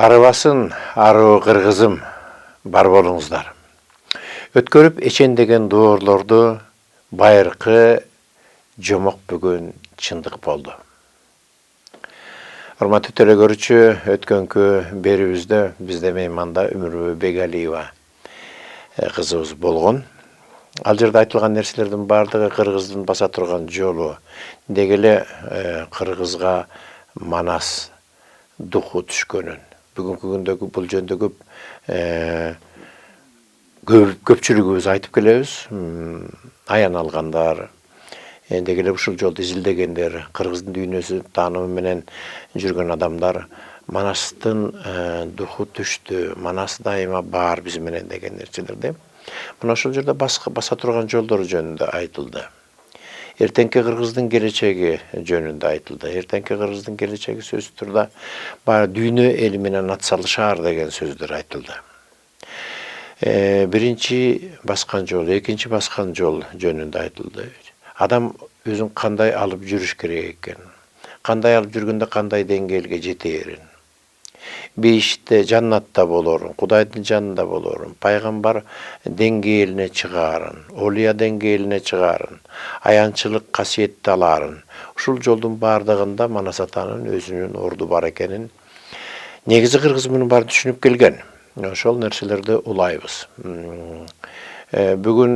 Арыбасын, арыбы кыргызым, бар болуңуздар. Өткөрүп эчендеген доорлорду байыркы жомок бүгүн чындык болду. Урматтуу төлөгөрүүчү, өткөнкү берүүбүздө бизде мейманда Өмүрбү Бегалиева кызыбыз болгон. Ал жерде айтылган нерселердин бардыгы кыргыздын баса турган жолу, деги эле кыргызга Манас духу түшкөнүн. Бүгүнкү күндөгү бул жөндө көпчүлүгүбүз айтып келебиз. Аян алгандар, деги эле ушул жолду изилдегендер, кыргыздын дүйнөсү таанымы менен жүргөн адамдар Манастын духу түштү, Манас дайыма бар биз менен деген нерселерди. Мына ошол жерде баса турган жолдор жөнүндө айтылды. Эртеңки кыргыздын келечеги жөнүндө айтылды. Эртеңки кыргыздын келечеги сөзсүз турда баары дүйнө эли менен атсалышаар деген сөздөр айтылды. Биринчи баскан жол, экинчи баскан жол жөнүндө айтылды. Адам өзүн кандай алып жүрүш керек экен, кандай алып жүргөндө кандай деңгээлге жетээрин, бейиште жаннатта болорун, Кудайдын жанында болорун, пайгамбар деңгээлине чыгаарын, олия деңгээлине чыгаарын, аянчылык касиетти алаарын, ушул жолдун бардыгында Манас атанын өзүнүн орду бар экенин негизи кыргыз муну баарын түшүнүп келген. Ошол нерселерди улайбыз. Бүгүн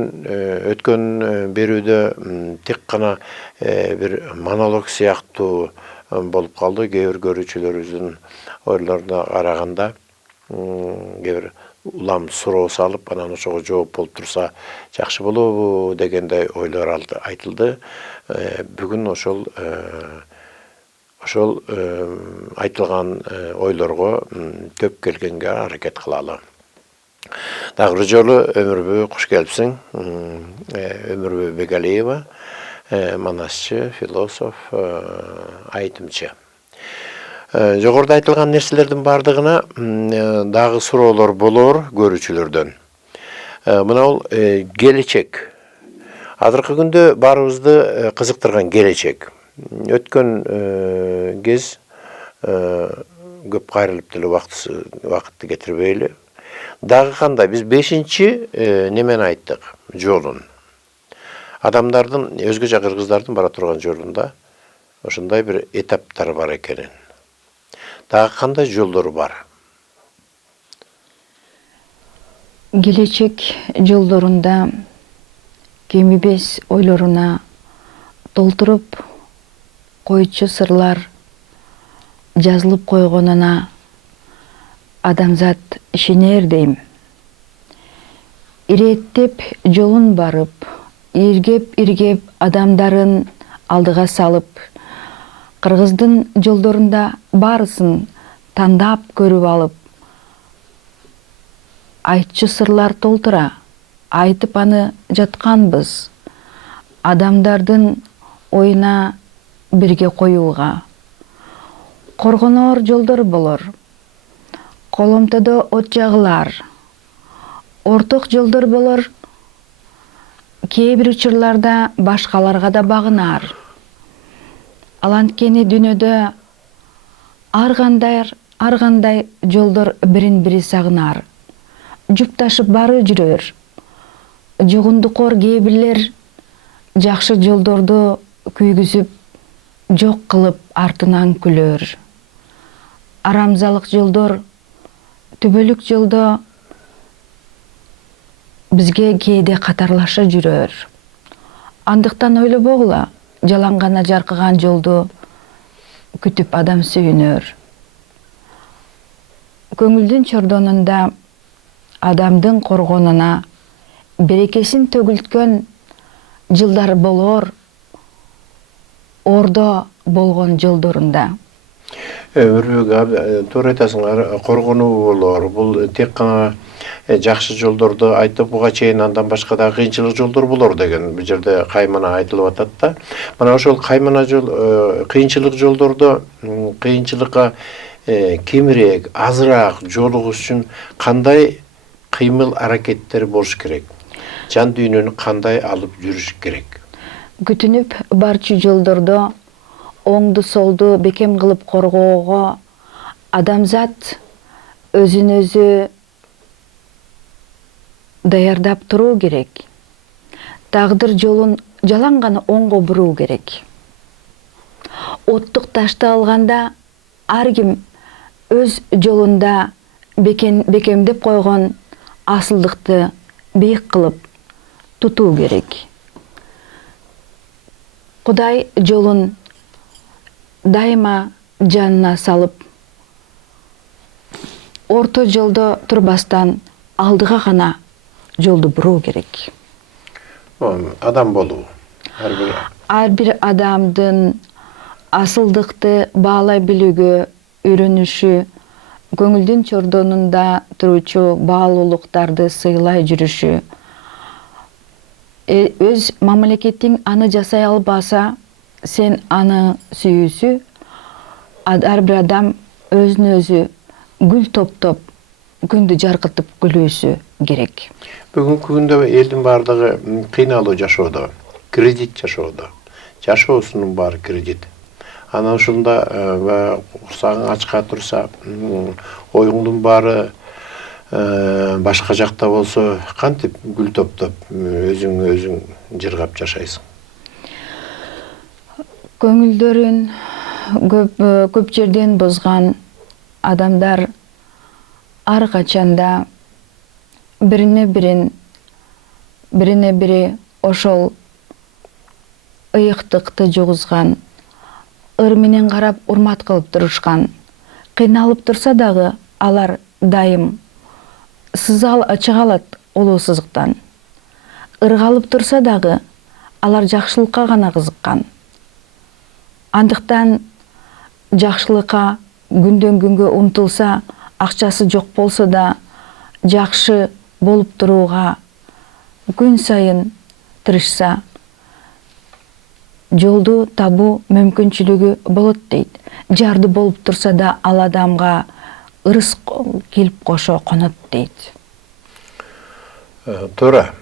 өткөн берүүдө тек гана бир монолог сыяктуу болуп калды. Кээ бир көрүүчүлөрүбүздүн ойлоруна караганда, кээ бир улам суроо салып, анан ошого жооп болуп турса жакшы болобу дегендей ойлор айтылды. Бүгүн ошол айтылган ойлорго көп келгенге аракет кылалы. Дагы бир жолу Өмүрбү куш келипсиң. Өмүрбү Бегалиева, манасчы, философ, айтымчы. Жогоруда айтылган нерселердин бардыгына дагы суроолор болор көрүүчүлөрдөн. Мына бул келечек. Азыркы күндө баарыбызды кызыктырган келечек. Өткөн кез көп кайрылып деле убакытты кетирбейли. Дагы кандай, биз 5-чи немени айттык, жолун. Адамдардын, өзгөчө кыргыздардын бара турган жолунда ошондой бир этаптар бар экенин. Дагы кандай жолдор бар? Келечек жолдорунда кемибес ойлоруна толтуруп койчу сырлар жазылып койгонуна адамзат ишенер дейм. Иреттеп жолун барып, иргеп адамдарын алдыга салып, кыргыздын жолдорунда баарысын тандап көрүп алып, айтчу сырлар толтура, айтып аны жатканбыз, адамдардын оюна бирге коюуга. Коргоноор жолдор болор, коломтодо от жагылар, орток жолдор болор, кээ бир учурларда башкаларга да багынар. Ал анткени дүйнөдө ар кандай жолдор бирин-бири сагынар, жупташып бары жүрөр. Жугундукор кээ бирлер жакшы жолдорду күйгүзүп, жок кылып артынан күлөр. Арамзалык жолдор, түбөлүк жолдо бизге кээде катарлаша жүрөр. Андыктан ойлобогула, жалаң гана жаркыган жолду күтүп адам сүйүнөр. Көңүлдүн чордонунда адамдын коргонуна берекесин төгүлткөн жылдар болор, ордо болгон жолдорунда. Өмүрбү, туура айтасың, коргонуу болор. Бул тек гана жакшы жолдорду айтып, буга чейин андан башка да кыйынчылык жолдор болор деген бул жерде каймана айтылып атат да. Мына ошол каймана жол, кыйынчылык жолдордо кыйынчылыкка кемирээк, азыраак жолугуш үчүн кандай кыймыл аракеттер болуш керек? Жан дүйнөнү кандай алып жүрүш керек? Күтүнүп барчу жолдордо оңду солду бекем кылып коргоого адамзат өзүн өзү даярдап туруу керек. Тагдыр жолун жалаң гана оңго буруу керек. Оттук ташты алганда ар ким өз жолунда бекемдеп койгон асылдыкты бийик кылып тутуу керек. Кудай жолун дайыма жанына салып, орто жолдо турбастан алдыга гана жолду буруу керек. Адам болуу. Ар бир адамдын асылдыкты баалай билүүгө үйрөнүшү, көңүлдүн чордонунда туручу баалуулуктарды сыйлай жүрүшү, өз мамлекетиң аны жасай албаса, сен аны сүйүүсү, ар бир адам өзүн өзү гүл топтоп, күндү жаркытып күлүүсү керек. Бүгүнкү күндө элдин баардыгы кыйналуу жашоодо, кредит жашоодо. Жашоосунун баары кредит. Ана ушунда курсагың ачка турса, оюңдун баары башка жакта болсо, кантип гүл топтоп, өзүң жыргап жашайсың? Көңүлдөрүн көп жерден бозган адамдар ар качанда бирине бири ошол ыйыктыкты жугузган, ыр менен карап урмат кылып турушкан. Кыйналып турса дагы алар дайым чыга алат улуу сызыктан. Ыргалып турса дагы алар жакшылыкка гана кызыккан. Андыктан жакшылыкка күндөн күнгө умтулса, акчасы жок болсо да жакшы болуп турууга күн сайын тырышса, жолду табуу мүмкүнчүлүгү болот дейт. Жарды болуп турса да ал адамга ырыс келип кошо конот дейт. Туура.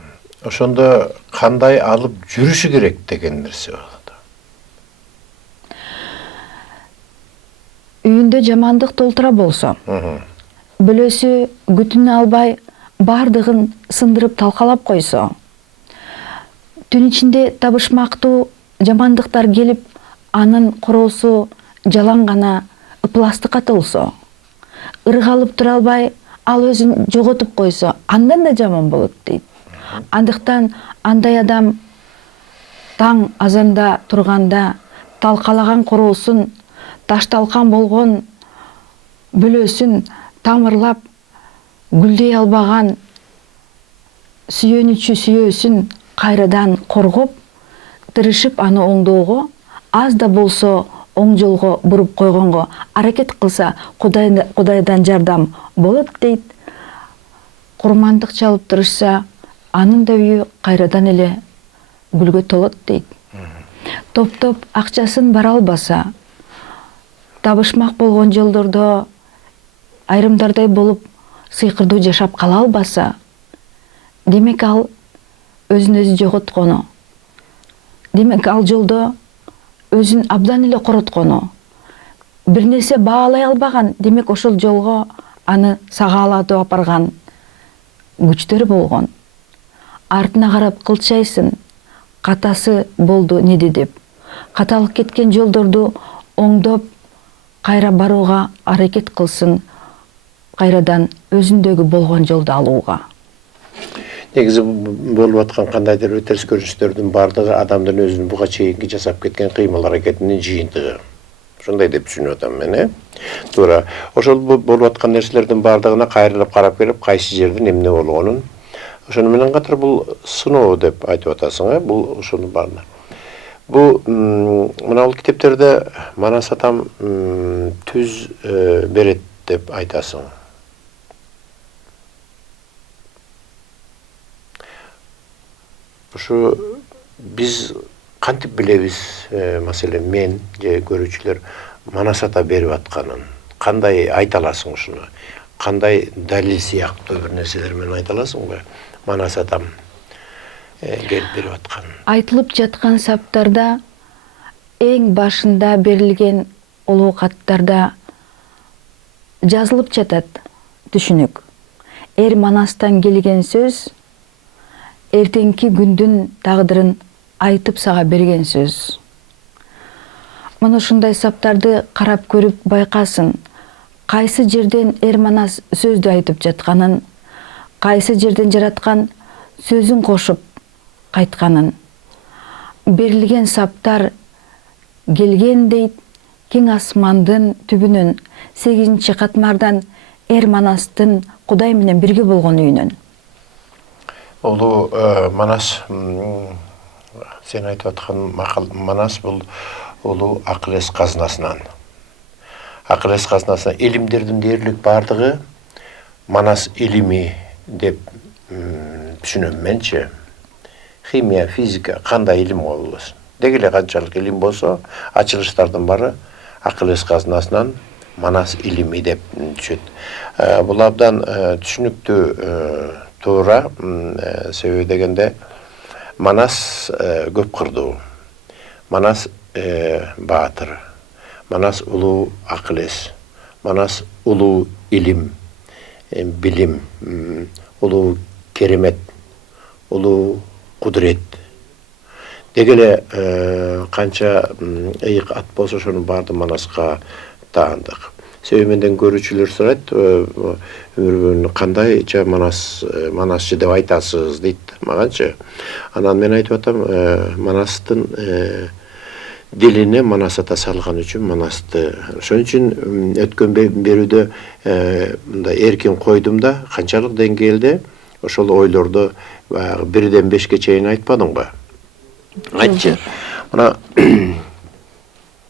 Ошондо кандай алып жүрүшү керек деген нерсе болот. Үйүндө жамандык толтура болсо, бөлөсү күтүнө албай бардыгын сындырып талкалап койсо, түн ичинде табышмактуу жамандыктар келип, анын короосу жалаң гана ыпластыкка толсо, ыргалып тура албай ал өзүн жоготуп койсо, андан да жаман болот дейт. Андыктан андай адам таң азанда турганда талкалаган короосун, ташталкан болгон бөлөсүн тамырлап гүлдей албаган сүйөнүчү сүйөөсүн кайрадан коргоп, тырышып аны оңдоого, аз да болсо оң жолго буруп койгонго аракет кылса, Кудайдан жардам болот дейт. Курмандык чалып турушса, анын да үйү кайрадан эле гүлгө толот дейт. Топтоп акчасын бара албаса, табышмак болгон жолдордо айрымдардай болуп сыйкырдуу жашап кала албаса, демек ал өзүн өзү жоготкону. Демек ал жолдо өзүн абдан эле короткону. Бир нерсе баалай албаган, демек ошол жолго аны сагаалатып апарган күчтөр болгон. Артына карап кылчайсың, катасы болду неде деп. Каталык кеткен жолдорду оңдоп, кайра барууга аракет кылсын, кайрадан өзүндөгү болгон жолду алууга. Негизи болуп аткан кандайдыр терс көрүнүштөрдүн бардыгы адамдын өзүнүн буга чейинки жасап кеткен кыймыл аракетинин жыйынтыгы. Ушундай деп түшүнүп атам мен, Туура. Ошол болуп аткан нерселердин бардыгына кайрылып карап келип, кайсы жердин эмне болгонун, ошону менен катар бул сыноо деп айтып атасың, бул ошонун баарына. Бул мына бул китептерде Манас атам түз берет деп айтасың. Ушу биз кантип билебиз, маселен мен же көрүүчүлөр Манас ата берип атканын? Кандай айта аласың ушуну? Кандай далил сыяктуу бир нерселер менен айта аласыңбы? Манас атам келип берип аткан. Айтылып жаткан саптарда эң башында берилген улуу каттарда жазылып жатат. түшүнүк. Эр Манастан келген сөз эртеңки күндүн тагдырын айтып сага берген сөз. Мына ушундай саптарды карап көрүп байкасын, кайсы жерден Эр Манас сөздү айтып жатканын, кайсы жерден жараткан сөзүн кошуп кайтканын. Берилген саптар келген дейт кең асмандын түбүнөн 8 катмардан Эр Манастын Кудай менен бирге болгон үйүнөн. Улуу Манас, сен айтып аткан Манас бул улуу акыл эс казынасынан. Акыл эс казынасынан илимдердин дээрлик бардыгы Манас илими деп түшүнөм менчи. Химия, физика, кандай илим болбосун. Деги эле канчалык илим болсо, ачылыштардын бары акыл эс казынасынан Манас илими деп түшөт. Бул абдан түшүнүктүү туура, себеби дегенде Манас көп кырдуу. Манас баатыр. Манас улуу акыл эс. Манас улуу илим, билим, улуу керемет, улуу кудурет. Деги эле канча ыйык ат болсо ошонун баардыгы Манаска таандык. Себеби менден көрүүчүлөр сурайт, өмүрбүн кандайча Манасчы деп айтасыз дейт маганчы. Анан мен айтып атам, Манастын дилине Манас ата салган үчүн Манасты. Ошон үчүн өткөн берүүдө мындай эркин койдум да, канчалык деңгээлде ошол ойлорду 1-ден 5-ке чейин айтпадымбы? Айтчы. Мына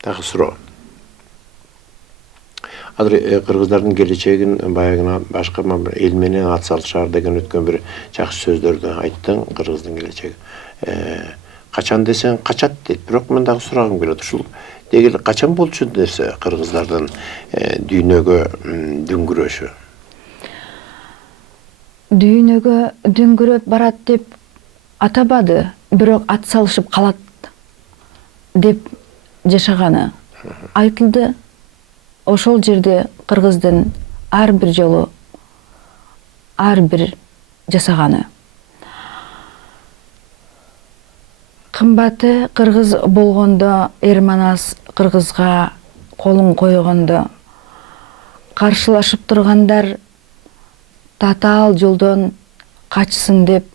дагы суроо. Азыр кыргыздардын келечегин баягына башка эл менен ат салышар деген өткөн бир жакшы сөздөрдү айттың, кыргыздын келечеги. Качан десең качат дейт. Бирок мен дагы сурагым келет. Ушул деги качан болчу десе кыргыздардын дүйнөгө дүңгүрөшү? Дүйнөгө дүңгүрөп барат деп атабады, бирок ат салышып калат деп жашаганы айтылды. Ошол жерде кыргыздын ар бир жолу ар бир жасаганы. Кымбаты кыргыз болгондо, Эр Манас кыргызга колун койгондо, каршылашып тургандар татаал жолдон качсын деп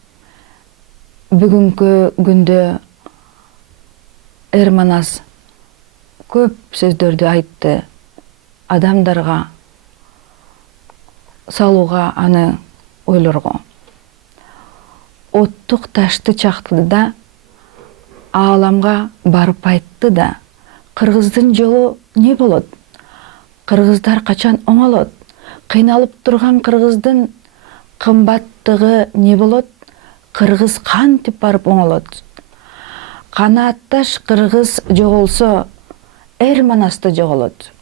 бүгүнкү күндө Эр Манас көп сөздөрдү айтты. Адамдарга салууга аны ойлорго. Оттук ташты чактырды да, ааламга барып айтты да, кыргыздын жолу не болот? Кыргыздар качан оңолот? Кыйналып турган кыргыздын кымбаттыгы не болот? Кыргыз кантип барып оңолот? Канаатташ кыргыз жоголсо, Эр Манасты жоголот.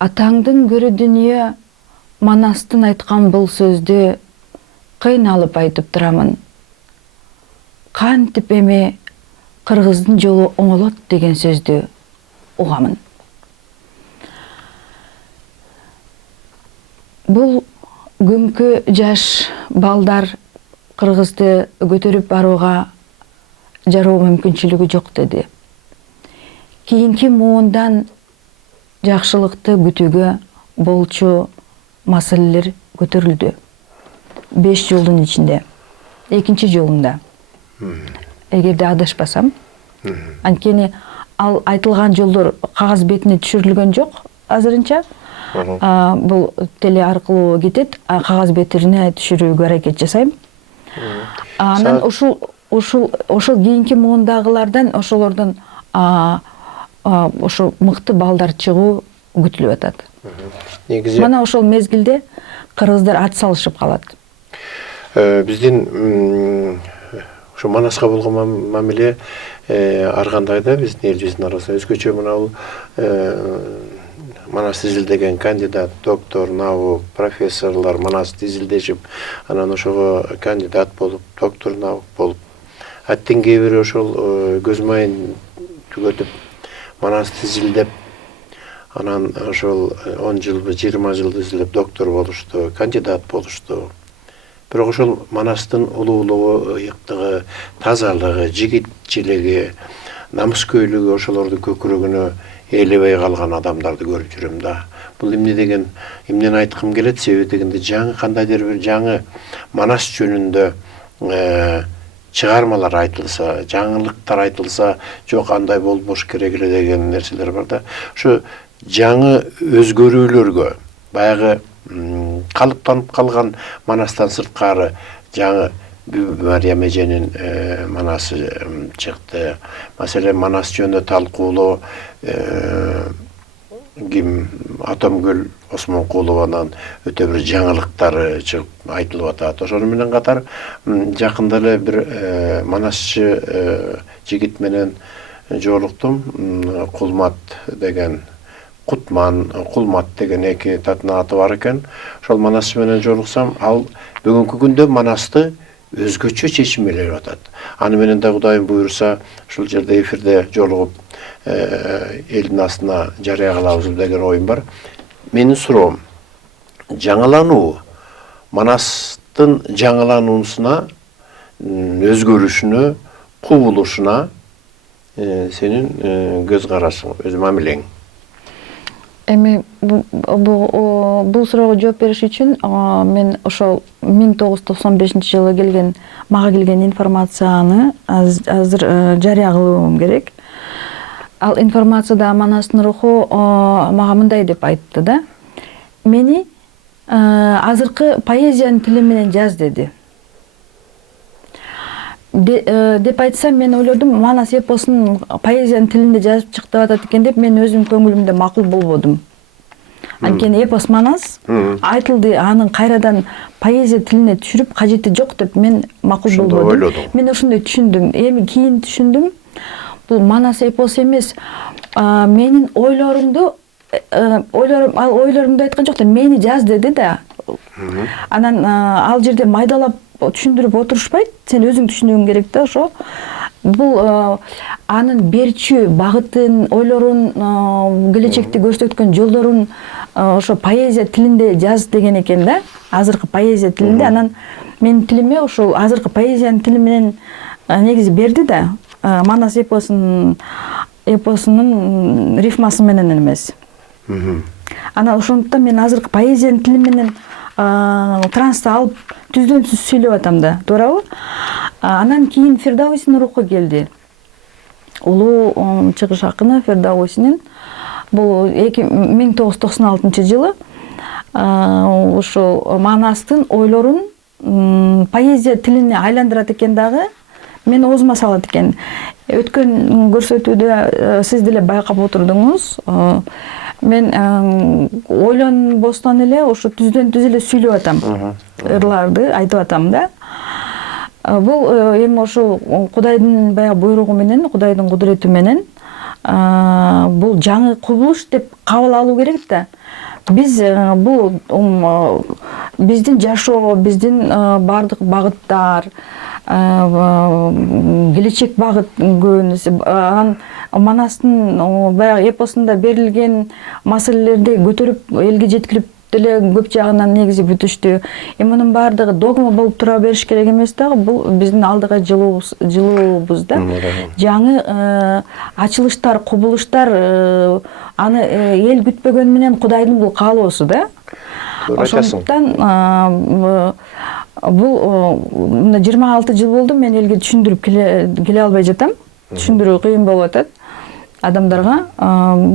Атаңдын көрү дүнүйө Манастын айткан бул сөздү кыйналып айтып турамын. Кантип эми кыргыздын жолу оңолот деген сөздү угамын. Бул күнкү жаш балдар кыргызды көтөрүп барууга жароо мүмкүнчүлүгү жок деди. Кийинки муундан жакшылыкты күтүүгө болчу маселелер көтөрүлдү. 5 жылдын ичинде, 2-чи жолунда. Эгерде адашпасам, анткени ал айтылган жолдор кагаз бетине түшүрүлгөн жок азырынча. Бул теле аркылуу кетет, кагаз бетине түшүрүүгө аракет жасайм. Анан ошол кийинки муундагылардан ошолордон ошо мыкты балдар чыгуу күтүлүп атат. Мана ошол мезгилде кыргыздар ат салышып калат. Биздин ошо Манаска болгон мамиле ар кандай да биздин элибиздин арасында өзгөчө. Мына бул Манас изилдеген кандидат, доктор, наук, профессорлор Манасты изилдешип, анан ошого кандидат болуп, доктор наук болуп, аттен кээ бири ошол көз майын түгөтүп Манасты изилдеп, Анан ошол 10 жыл, 20 жыл изилдеп доктор болушту, кандидат болушту. Бирок ошол Манастын улуулугу, ыйыктыгы, тазалыгы, жигитчилиги, намыскөйлүгү ошолордун көкүрөгүнө ээлебей калган адамдарды көрүп жүрөм да. Бул эмне деген, эмнени айткым келет, себеби дегенде жаңы кандайдыр бир жаңы Манас жөнүндө чыгармалар айтылса, жаңылыктар айтылса, жок андай болбош керек эле деген нерселер бар да. Ошо жаңы өзгөрүүлөргө, баягы калыптанып калган Манастан сырткары жаңы Мариям эженин Манасы чыкты. Маселен, Манас жөнүндө талкуулоо ким Атомгүл Осмонкулованын өтө бир жаңылыктары чыгып айтылып атат. Ошону менен катар жакында эле бир манасчы жигит менен жолуктум. Кулмат деген, Кулмат деген эки татына аты бар экен. Ошол Манасчы менен жолуксам, ал бүгүнкү күндө Манасты өзгөчө чечимелеп атат. Аны менен да Кудайым буйруса, ушул жерде эфирде жолугуп элдин астына жарыя кылабыз деген оюм бар. Менин суроом, жаңылануу, Манастын жаңылануусуна, өзгөрүшүнө, кубулушуна сенин көз карашың, өз мамилең? Эми бул суроого жооп бериш үчүн мен ошол 1995 жылы мага келген информацияны азыр жарыя кылуум керек. Ал информацияда Манастын руху мага мындай деп айтты да. Мени азыркы поэзиянын тили менен жаз деди. Деп айтсам, мен ойлодум, Манас эпосун поэзиянын тилинде жазып чык деп атат экен деп, мен өзүм көңүлүмдө макул болбодум. Анткени эпос Манас айтылды, анын кайрадан поэзия тилине түшүрүп кажети жок деп мен макул болбодум. Мен ошондой түшүндүм. Эми кийин түшүндүм, бул Манас эпос эмес, менин ойлорумду айткан жок да, мени жаз деди да. Анан ал жерде майдалап түшүндүрүп отурушпайт, сен өзүң түшүнүүң керек да. Ошо бул анын берчү багытын, ойлорун, келечекти көрсөткөн жолдорун ошо поэзия тилинде жаз деген экен да. Азыркы поэзия тилинде. Анан менин тилиме ошол азыркы поэзиянын тили менен негизи берди да. Манас эпосунун рифмасы менен эмес. Анан ошондуктан мен азыркы поэзиянын тили менен трансты алып түздөн-түз сүйлөп атам да, туурабы? Анан кийин Фирдаусинин руху келди. Улуу чыгыш акыны Фирдаусинин. Бул 1996 жылы ушул Манастын ойлорун поэзия тилине айландырат экен дагы, мен оозума салат экен. Өткөн көрсөтүүдө сиз деле байкап отурдуңуз. Мен ойлонбостон эле ошо түздөн-түз эле сүйлөп атам. Ырларды айтып атам да. Бул эми ошо Кудайдын баягы буйругу менен, Кудайдын кудурети менен бул жаңы кубулуш деп кабыл алуу керек да. Биз бул биздин жашоо, биздин бардык багыттар, келечек багыт көбүнесе анан Манастын баягы эпосунда берилген маселелерди көтөрүп элге жеткирип деле көп жагынан негизи бүтүштү. Эми мунун баардыгы догма болуп тура бериш керек эмес дагы, бул биздин алдыга жылуубуз да. Жаңы ачылыштар, кубулуштар, аны эл күтпөгөн менен Кудайдын бул каалоосу да. Ошондуктан бул 26 жыл болду, мен элге түшүндүрүп келе албай жатам. Түшүндүрүү кыйын болуп атат адамдарга.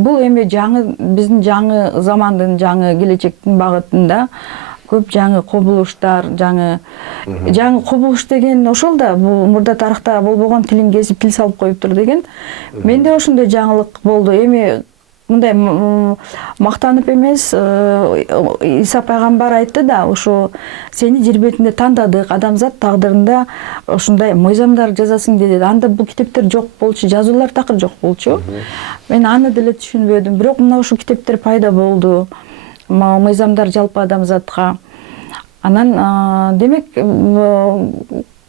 Бул эми биздин жаңы замандын, жаңы келечектин багытында көп жаңы кубулуштар, жаңы кубулуш деген ошол да, бул мурда тарыхта болбогон, тилин кесип тил салып коюптур деген. Менде ошондой жаңылык болду. Эми мындай мактанып эмес, Иса пайгамбар айтты да, ошо сени жер бетинде тандадык, адамзат тагдырында ушундай мыйзамдар жазасың деди. Анда бул китептер жок болчу, жазуулар такыр жок болчу. Мен аны деле түшүнбөдүм. Бирок мына ушул китептер пайда болду. Мыйзамдар жалпы адамзатка. Анан демек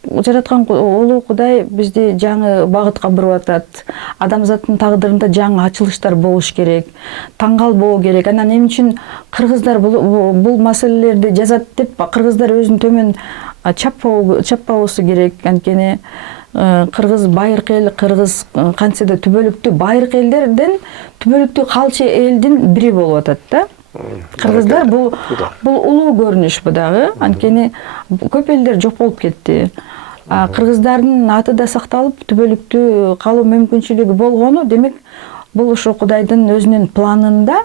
жараткан улуу Кудай бизди жаңы багытка буруп атат. Адамзаттын тагдырында жаңы ачылыштар болуш керек, таңгал болуу керек. Анан эмне үчүн кыргыздар бул маселелерди жазат деп кыргыздар өзүн төмөн чаппабысы керек. Анткени кыргыз байыркы эл, кыргыз кантсе да түбөлүктүү байыркы элдерден түбөлүктүү калчы элдин бири болуп атат да. Кыргыздар бул улуу көрүнүш бу дагы. Анткени көп элдер жок болуп кетти. Кыргыздардын аты да сакталып, түбөлүктүү калуу мүмкүнчүлүгү болгону, демек бул ушу Кудайдын өзүнүн планында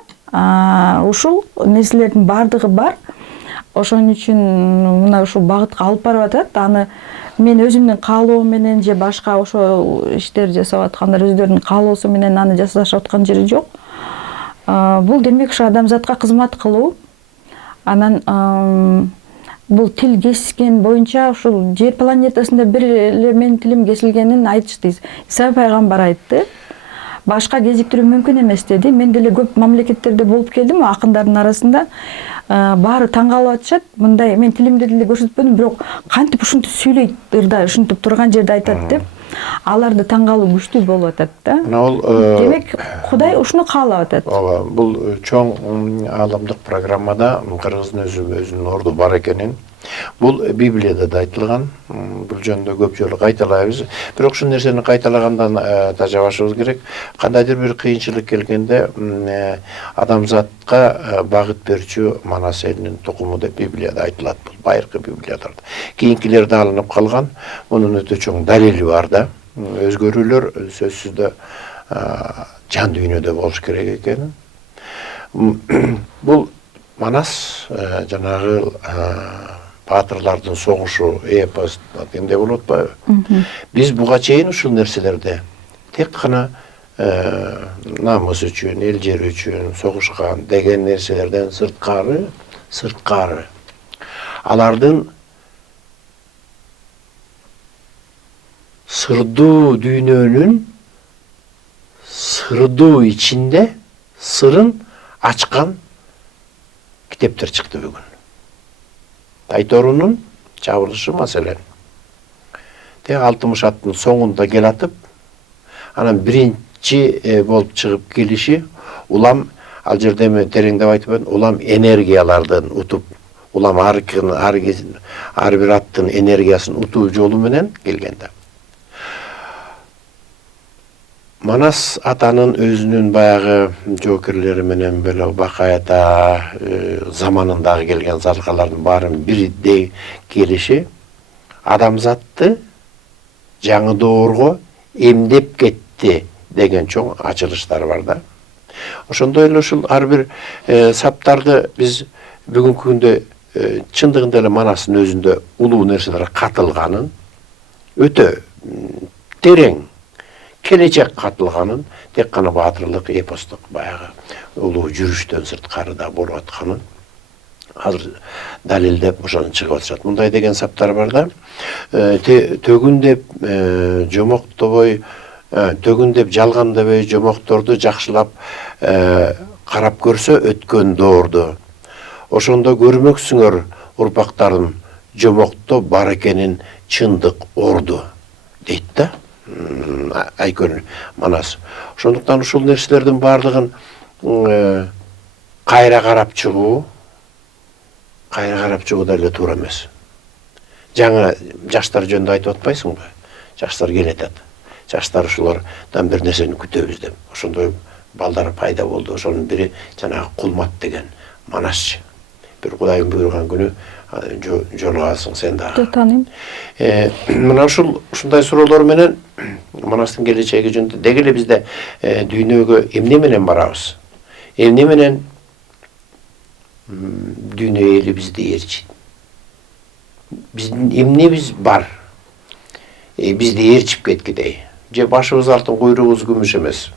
ушул нерселердин баардыгы бар. Ошон үчүн мына ушул багытка алып барып атат. Аны мен өзүмдүн каалоом менен же башка ошо иштер жасап аткандар өздөрүнүн каалоосу менен аны жасашып аткан жери жок. Бул демек ушу адамзатка кызмат кылуу. Анан бул тил кескен боюнча ушул жер планетасында бир эле менин тилим кесилгенин айтышты. Иса пайгамбар айтты. Башка кезиктирүү мүмкүн эмес деди. Мен деле көп мамлекеттерде болуп келдим, акындардын арасында баары таң калып атышат. Мындай мен тилимди деле көрсөтпөдүм, бирок кантип ушинтип сүйлөйт, ырда ушинтип турган жерде айтат деп. Аларды таң калуу күчтүү болуп атат да. Демек Кудай ушуну каалап атат. Ооба, бул чоң аламдык программада кыргыздын өзүнүн орду бар экенин, бул Библияда да айтылган. Бул жөнүндө көп жолу кайталайбыз. Бирок ушул нерсени кайталагандан тажабашыбыз керек. Кандайдыр бир кыйынчылык келгенде адамзатка багыт берүүчү Манас элинин тукуму деп Библияда айтылат. Бул байыркы Библияларда. Кийинкилерде алынып калган. Мунун өтө чоң далили бар да. Өзгөрүүлөр сөзсүздө жан дүйнөдө болуш керек экен. Бул Манас жанагы баатырлардын согушу, эпос дегенде болуп атпайбы? Биз буга чейин ушул нерселерде тек гана намыс үчүн, эл жер үчүн согушкан деген нерселерден сырткары алардын сырдуу дүйнөнүн сырдуу ичинде сырын ачкан китептер чыкты бүгүн. Тайторунун чабылышы маселен. 60 аттын соңунда келатып, анан биринчи болуп чыгып келиши, улам ал жерде мен тереңдеп айтып, улам энергиялардын утуп, улам ар бир аттын энергиясын утуу жолу менен келгенде. Манас атанын өзүнүн баягы жоокерлери менен беле бакаята заманындагы келген залкалардын баарын бирдей келиши адамзатты жаңы доорго эмдеп кетти деген чоң ачылыштар бар да. Ошондой эле ушул ар бир саптарды биз бүгүнкү күндө чындыгында эле Манастын өзүндө улуу нерселер катылганын, өтө терең келечек катылганын, тек гана баатырлык, эпостук баягы улуу жүрүштөн сырткары да болуп атканын азыр далилдеп ошону чыгып атышат. Мындай деген саптар бар да. Төгүн деп жомоктобой, төгүн деп жалгандабай жомокторду жакшылап карап көрсө өткөн доорду. Ошондо көрмөксүңөр урпактарым жомокто бар экенин чындык орду дейт да. Айкөн Манас. Ошондуктан ушул нерселердин баардыгын кайра карап чыгуу да эле туура эмес. Жаңа жаштар жөнүндө айтып атпайсыңбы? Жаштар келетат. Жаштар ушулардан бир нерсени күтөбүз деп. Ошондой балдар пайда болду. Ошонун бири жанагы Кулмат деген Манасчы. Бир Кудайдын буйруган күнү жолугасың сен да. Тааныйм. Мына ушундай суроолор менен Манастын келечеги жөнүндө деги эле бизде дүйнөгө эмне менен барабыз? Эмне менен дүйнө эли бизди ээрчийт? Биздин эмнебиз бар? Бизди ээрчип кеткидей. Же башыбыз алтын, куйругубуз күмүш эмес.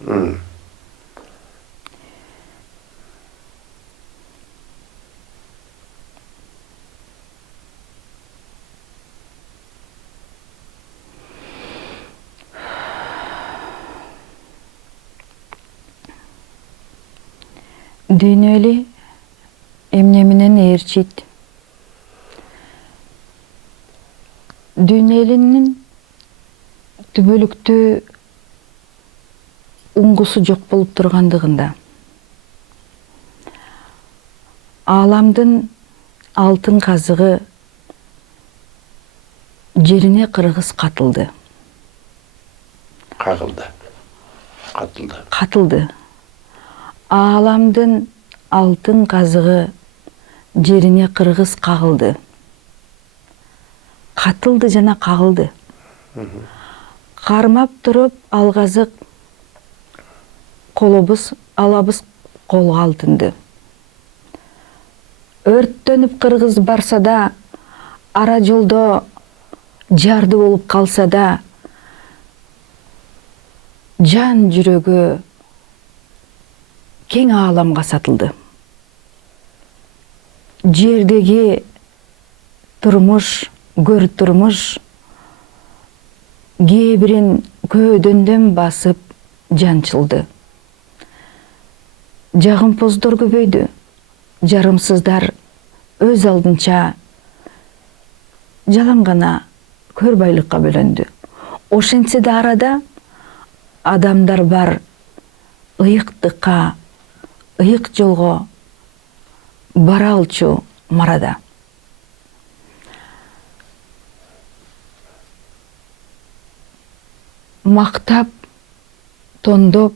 Дүйнө эли эмне менен ээрчийт? дүйнөлүнүн түбөлүктүү уңгусу жок болуп тургандыгында, ааламдын алтын казыгы жерине кыргыз катылды. Катылды. Ааламдын алтын казыгы жерине кыргыз кагылды. Катылды жана кагылды. Кармап туруп алгазык алабыз колго алтынды. Өрттөнүп кыргыз барса да, ара жолдо жарды болуп калса да, жан жүрөгү кең ааламга сатылды. Жердеги турмуш, көр турмуш кээ бирин көөдөндөн басып жанчылды. Жагымпоздор көбөйдү. Жарымсыздар өз алдынча жалаң гана көр байлыкка бөлөндү. Ошентсе да арада адамдар бар, ыйыктыкка, ыйык жолго бара алчу марада. Мактап, тондоп,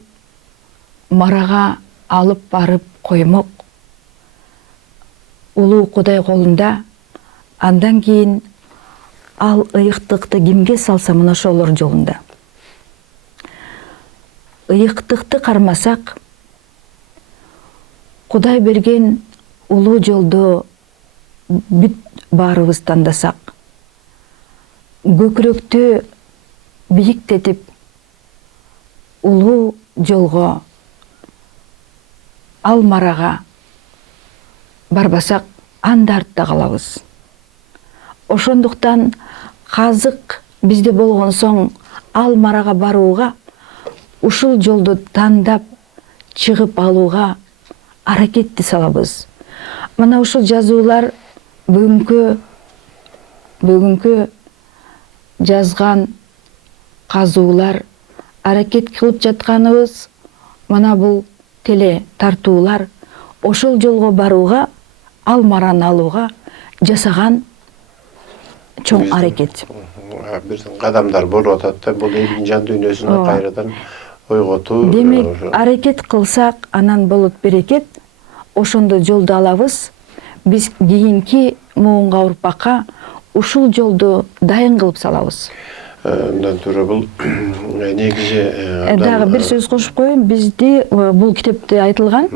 марага алып барып коймок. Улуу Кудай колунда, андан кийин ал ыйыктыкты кимге салса мына ошолор жолунда. Ыйыктыкты кармасак, Кудай берген улуу жолду бүт баарыбыз тандасак, көкүрөктү бийиктетип, улуу жолго, ал марага барбасак, анда артта калабыз. Ошондуктан казык бизде болгон соң, ал марага барууга, ушул жолду тандап чыгып алууга аракетти салабыз. Мына ушул жазуулар бүгүнкү жазган казуулар, аракет кылып жатканыбыз, мына бул теле тартуулар ошол жолго барууга, ал мараны алууга жасаган чоң аракет. Биздин кадамдар болуп атат да, бул элдин жан дүйнөсүнө кайрадан ойготуу. Демек, аракет кылсак, анан болот берекет. Ошондо жолду алабыз. Биз кийинки муунга урпакка ушул жолду дайын кылып салабыз. Мындан тура бул негизи дагы бир сөз кошуп коеюн. Бизде бул китепте айтылган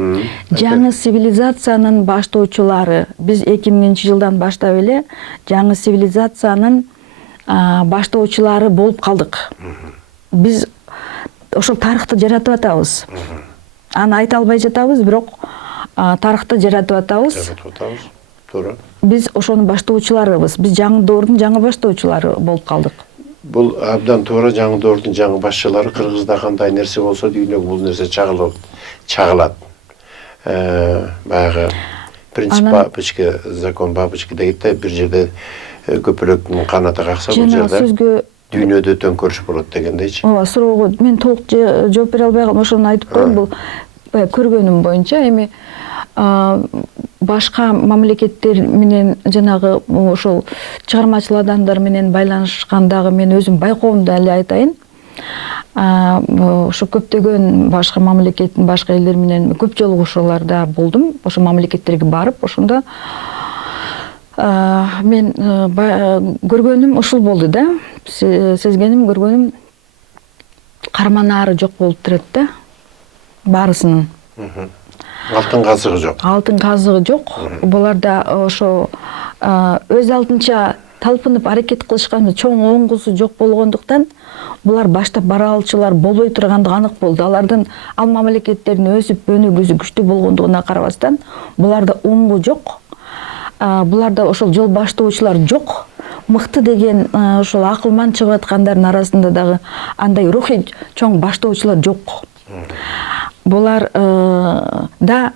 жаңы цивилизациянын баштоочулары. Биз 2000-жылдан баштап эле жаңы цивилизациянын баштоочулары болуп калдык. Биз ошол тарыхты жаратып атабыз. Аны айта албай жатабыз, бирок тарыхты жаратып атабыз. Туура. Биз ошонун баштоочуларыбыз. Биз жаңы доордун жаңы баштоочулары болуп калдык. Бул абдан туура, жаңы доордун жаңы башчылары. Кыргызда кандай нерсе болсо дүйнөгө бул нерсе чагылат. Баягы принцип бабочка, закон бабочки дейт да, бир жерде көпөлөктүн канаты какса, бул жерде дүйнөдө төңкөрүш болот дегендейчи. Ооба, суроого мен толук жооп бере албай калдым, ошону айтып коеюн. Бул көргөнүм боюнча эми башка мамлекеттер менен жанагы ошол чыгармачыл адамдар менен байланышкандагы мен өзүм байкоомду эле айтайын. Ошо көптөгөн башка мамлекеттин башка элдер менен көп жолугушууларда болдум. Ошо мамлекеттерге барып, ошондо мен көргөнүм ушул болду да. Сезгеним, көргөнүм карманары жок болуп турат да. Баарысынын. Алтын казыгы жок. Алтын казыгы жок. Буларда ошо өз алдынча талпынып аракет кылышкан чоң оңгусу жок болгондуктан, булар баштап бара алчулар болбой тургандыгы анык болду. Алардын ал мамлекеттердин өсүп өнүгүүсү күчтүү болгондугуна карабастан, буларда оңгу жок. Буларда ошол жол баштоочулар жок. Мыкты деген ошол акылман чыгып аткандардын арасында дагы андай рухий чоң баштоочулар жок. Булар да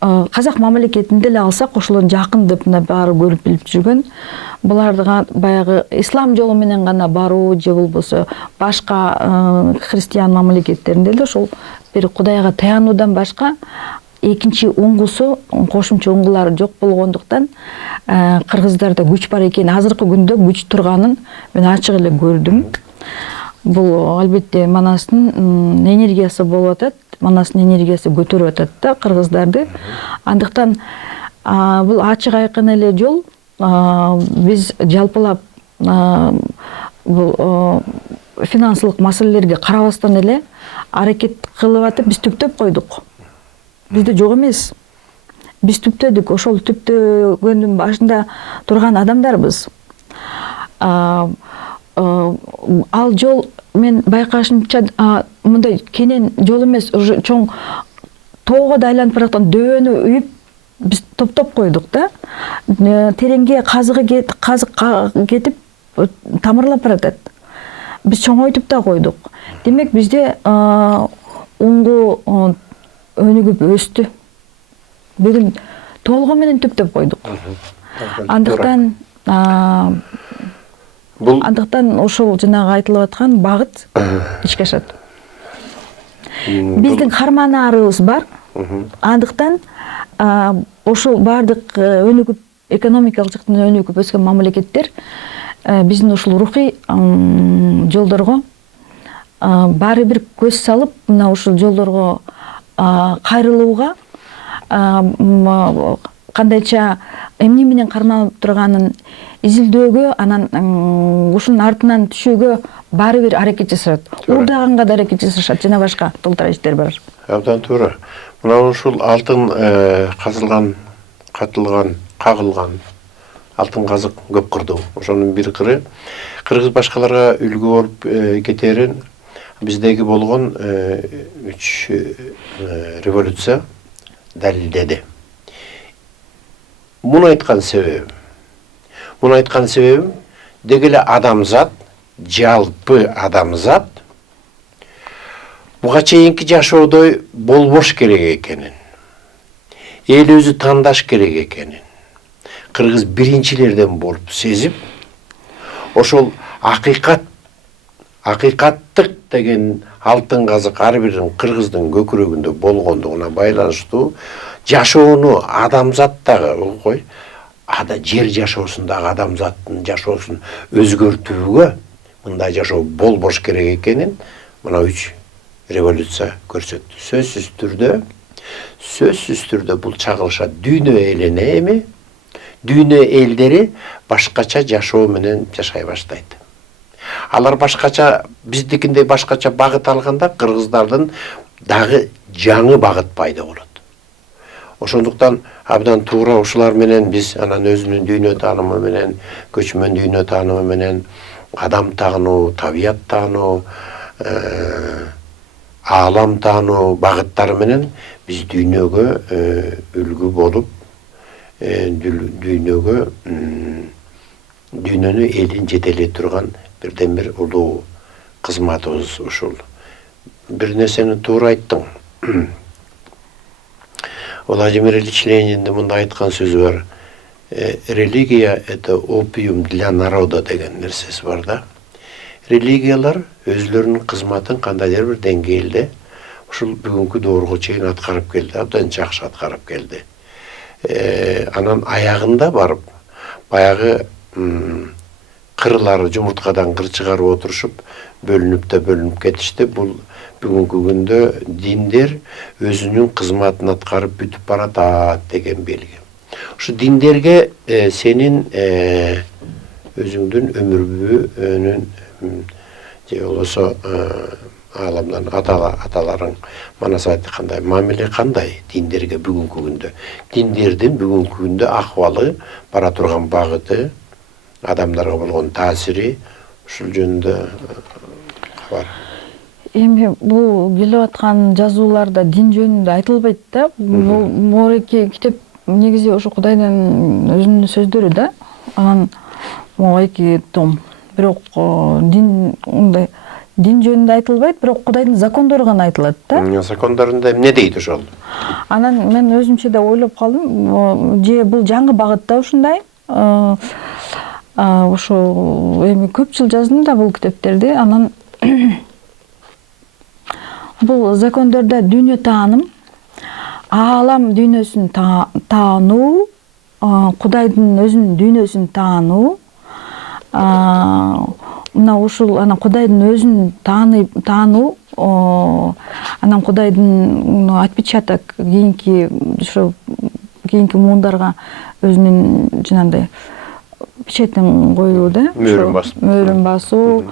казак мамлекетинде эле алсак, ошолордун жакын деп баары көрүп билип жүргөн буларга баягы ислам жолу менен гана баруу же болбосо башка христиан мамлекеттеринде эле ошол бир Кудайга таянуудан башка экинчи уңгусу, кошумча уңгулары жок болгондуктан кыргыздарда күч бар экен. Азыркы күндө күч турганын мен ачык эле көрдүм. Бул албетте Манастын энергиясы болуп атат. Манастын энергиясы көтөрүп атат да кыргыздарды. Андыктан бул ачык айкын эле жол. Биз жалпылап бул финансылык маселелерге карабастан эле аракет кылып атып биз түптөп койдук. Бизде жок эмес. Биз түптөдүк, ошол түптөгөндүн башында турган адамдарбыз. Ал жол мен байкашымча мындай кенен жол эмес, уже чоң тоого да айланып бараткан дөбөнү үйүп биз топтоп койдук да. Тереңге казык кетип тамырлап баратат. Биз чоңойтуп да койдук. Демек бизде уңгу өнүгүп өстү. Бүгүн толугу менен түптөп койдук. Андыктан ошол жанагы айтылып аткан багыт ишке ашат. Биздин карманаарыбыз бар. Андыктан ошол бардык өнүгүп экономикалык жактан өнүгүп өскөн мамлекеттер биздин ушул рухий жолдорго баары бир көз салып, мына ушул жолдорго кайрылууга, кандайча эмне менен кармалып турганын изилдөөгө, анан ушунун артынан түшүүгө баары бир аракет жасашат. Урдаганга да аракет жасашат, жана башка толтура иштер бар. Абдан туура. Мына ушул алтын казылган, катылган, кагылган алтын казык көп кырдуу. Ошонун бир кыры кыргыз башкаларга үлгү болуп кетерин биздеги болгон 3 революция далилдеди. Муну айткан себебим дегеле адамзат, жалпы адамзат буга чейинки жашоодой болбош керек экенин, эл өзү тандаш керек экенин кыргыз биринчилерден болуп сезип, ошол акыйкаттык деген алтын казык ар бирдин кыргыздын көкүрөгүндө болгондугуна байланыштуу жашоону адамзаттагы жер жашоосундагы адамзаттын жашоосун өзгөртүүгө мындай жашоо болбош керек экенин мына 3 революция көрсөттү. Сөзсүз түрдө бул чагылышат. Дүйнө элине эми дүйнө элдери башкача жашоо менен жашай баштайт. Алар башкача, биздикиндей башкача багыт алганда кыргыздардын дагы жаңы багыт пайда болот. Ошондуктан абдан туура ушулар менен биз анан өзүнүн дүйнө таанымы менен, көчмөн дүйнө таанымы менен, адам таануу, табият таануу, аалам таануу багыттары менен биз дүйнөгө үлгү болуп, дүйнөнү элин жетелей турган бирден бир улуу кызматыбыз ушул. Бир нерсени туура айттың. Владимир Ильич Лениндин мындай айткан сөзү бар. Религия — это опиум для народа деген нерсеси бар да. Религиялар өзлөрүнүн кызматын кандайдыр бир деңгээлде ушул бүгүнкү доорго чейин аткарып келди, абдан жакшы аткарып келди. Анан аягында барып, баягы кырлары жумурткадан кыр чыгарып отурушуп, бөлүнүп кетишти. Бул бүгүнкү күндө диндер өзүнүн кызматын аткарып бүтүп баратат деген белги. Ушу диндерге сенин өзүңдүн өмүрбүнүн же болбосо ааламдан аталарың манаса айткандай мамиле кандай диндерге бүгүнкү күндө? Диндердин бүгүнкү күндө акыбалы, бара турган багыты, адамдарга болгон таасири ушул жөнүндө кабар. Эми бул келип аткан жазууларда дин жөнүндө айтылбайт да. Бул Мореке китеп негизи ошо Кудайдын өзүнүн сөздөрү да. Анан могу 2 том. Бирок дин жөнүндө айтылбайт, бирок Кудайдын закондору гана айтылат да. Закондорунда эмне дейт ошол? Анан мен өзүмчө да ойлоп калдым, же бул жаңы багытта ушундай ошо эми көп жыл жаздым да бул китептерди. Анан бул закондордо дүйнө тааным, аалам дүйнөсүн таануу, Кудайдын өзүнүн дүйнөсүн таануу, мына ушул анан Кудайдын өзүн таануу, анан Кудайдын отпечаток кийинки муундарга өзүнүн жанагындай печатин коюу да, мөөрүн басуу,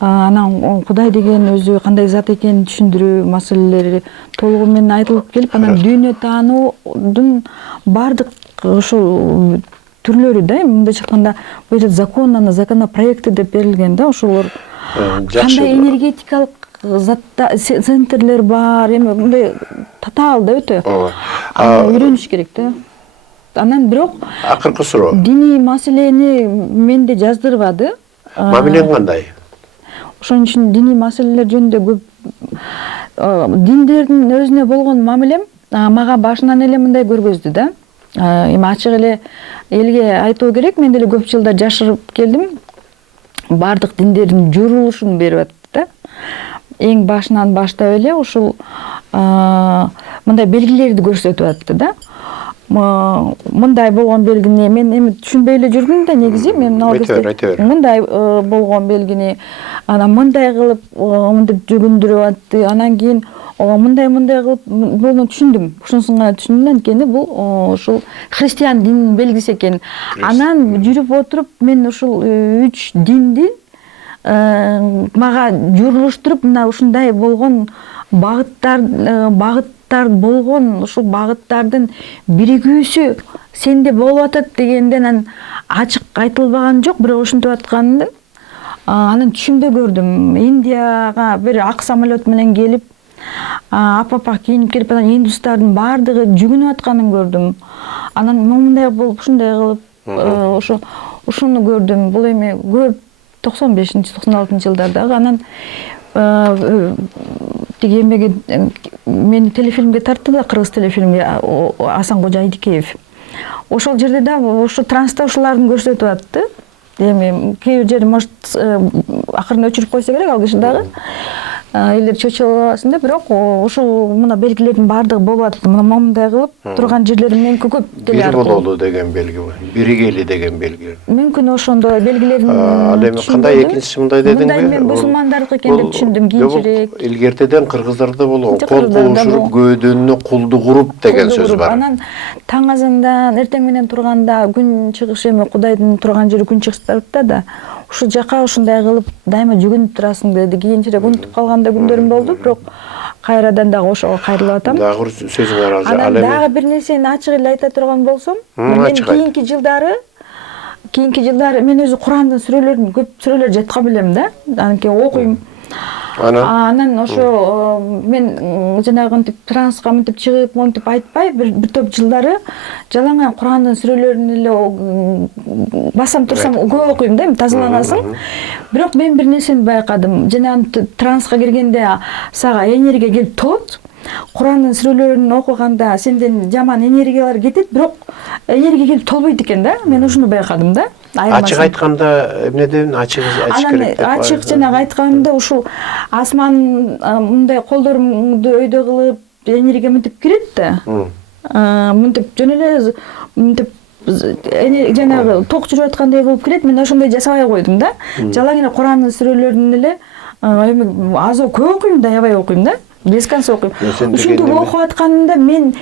анан Кудай деген өзү кандай зат экенин түшүндүрүү маселелери толугу менен айтылып келип, анан дүйнө таануудун бардык ушул түрлөрү да, мындайча айтканда бул жерде законопроекти деп берилген да, ошолор кандай энергетикалык центрлер бар, эми мындай татаал да өтө. Үйрөнүш керек да. Анан бирок акыркы суроо. Диний маселени менде жаздырбады. Мамилең кандай? Ошон үчүн диний маселелер жөнүндө көп диндердин өзүнө болгон мамилем мага башынан эле мындай көргөздү да. Эми ачык эле элге айтуу керек, мен деле көп жылдар жашырып келдим. Бардык диндердин журулушун берип атты да. Эң башынан баштап эле ушул мындай белгилерди көрсөтүп атты да. Мындай болгон белгини мен эми түшүнбөй эле жүрдүм да негизи. Мен мындай болгон белгини анан мындай кылып мынтип жүгүндүрүп атты. Анан кийин мындай кылып буну түшүндүм. Ушунусун гана түшүндүм, анткени бул ушул христиан дининин белгиси экен. Анан жүрүп отуруп мен ушул 3 динди мага журулуштуруп, мына ушундай болгон багыттар болгон, ушул багыттардын биригүүсү сенде болуп атат дегенден ачык айтылбаган жок, бирок ушинтип атканын анан түшүмдө көрдүм. Индияга бир ак самолет менен келип, апа кийинип келип, анан индустардын бардыгы жүгүнүп атканын көрдүм. Анан мындай болуп, ушундай кылып, ушуну көрдүм. Бул эми көп 95-96 жылдардагы. Анан тиги эмеге мени телефилмге тартты да, кыргыз телефилмге, Асанкожо Айдикеев. Ошол жерде да ушу транста ушулардын көрсөтүп атты. Эми кээ бир жери может акырын өчүрүп койсо керек, ал киши дагы элдер чочулуп аласың да, бирок ошол мына белгилердин бардыгы болуп атты. Мындай кылып турган жерлери менен көп деле бир бололу деген белги, биригели деген белги. Мүмкүн ошондой белгилерин ал эми кандай экинчиси мындай дедиңби? Мындай мен мусулмандардыкы экен деп түшүндүм кийинчерээк. Илгертеден кыргыздарда болгон кол куушуруп көөдөнүнө кулду куруп деген сөз бар. Анан таң азандан эртең менен турганда күн чыгышы, эми Кудайдын турган жери күн чыгыштарда да ушул жака ушундай кылып дайыма жүгүнүп турасың деди. Кийинчерээк унутуп калган да күндөрүм болду, бирок кайрадан дагы ошого кайрылып атам. Дагы сөзүң аралжы. Анан дагы бир нерсени ачык эле айта турган болсом, мен кийинки жылдары мен өзү Курандын сүрөлөрүн көп сүрөлөр жатка билем да. Анткени окуйм. Анан ошо мен жанагы мынтип транска мынтип чыгып, монтип айтпай, бир топ жылдары жалаңаяк Курандын сүрөлөрүн эле басам турсам көп окуйм да, тазаланасың. Бирок мен бир нерсени байкадым. Жанагы транска киргенде сага энергия келип толот. Курандын сүрөлөрүн окуганда сенден жаман энергиялар кетет, бирок энергия келип толбойт экен да. Мен ушуну байкадым да. Ачык айтканда эмнеден ачык керек деп. Ачык жанагы айтканымда ушул асман мындай колдорумду өйдө кылып энергия мынтип кирет да. Мынтип жөн эле мынтип жанагы ток жүрүп аткандай болуп кирет. Мен ошондой жасабай койдум да. Жалаң эле Курандын сүрөлөрүн эле эми азыр көп окуйм да, аябай окуйм да. Без конца окуйм. Ушинтип окуп атканымда мен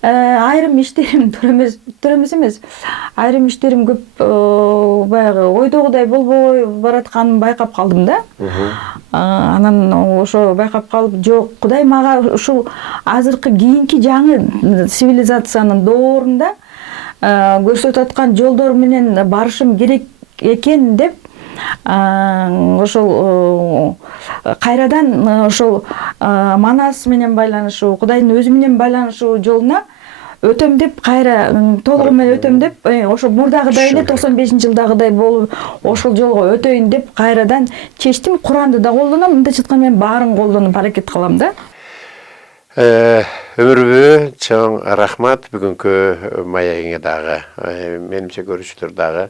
айрым иштерим туура эмес, айрым иштерим көп баягы ойдогудай болбой баратканын байкап калдым да. Анан ошо байкап калып, жок, Кудай мага ушул азыркы кийинки жаңы цивилизациянын доорунда көрсөтүп аткан жолдор менен барышым керек экен деп ошол кайрадан ошол манас менен байланышуу, Кудайдын өзү менен байланышуу жолуна өтөм деп, кайра толугу менен өтөм деп, ошо мурдагыдай эле 95-жылдагыдай болуп ошол жолго өтөйүн деп кайрадан чечтим. Куранды да колдоном, мындайча айтканда мен баарын колдонуп аракет кылам да. Өмүрбү чоң рахмат бүгүнкү маегиңе дагы. Менимче көрүүчүлөр дагы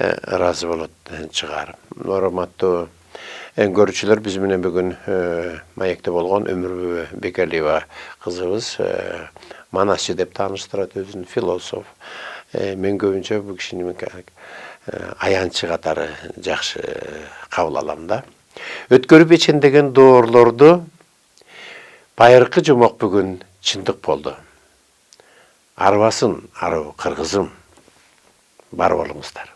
razı bolot çıgar. Hormatly görüşçüler, biz menен bugün Maýekde bolgan Ömür Bekeliýewa kızыбыз Manasçı dep tanıştyrat özüni, filosof. Men köpünçe bu kişini ayançı katары jakşı kabul alam da. Ötkörüp içindegen doğrulardy bayırkı jumak bugün çındık boldu. Arabasın, arı kırgızım. Bar bolуңуздар.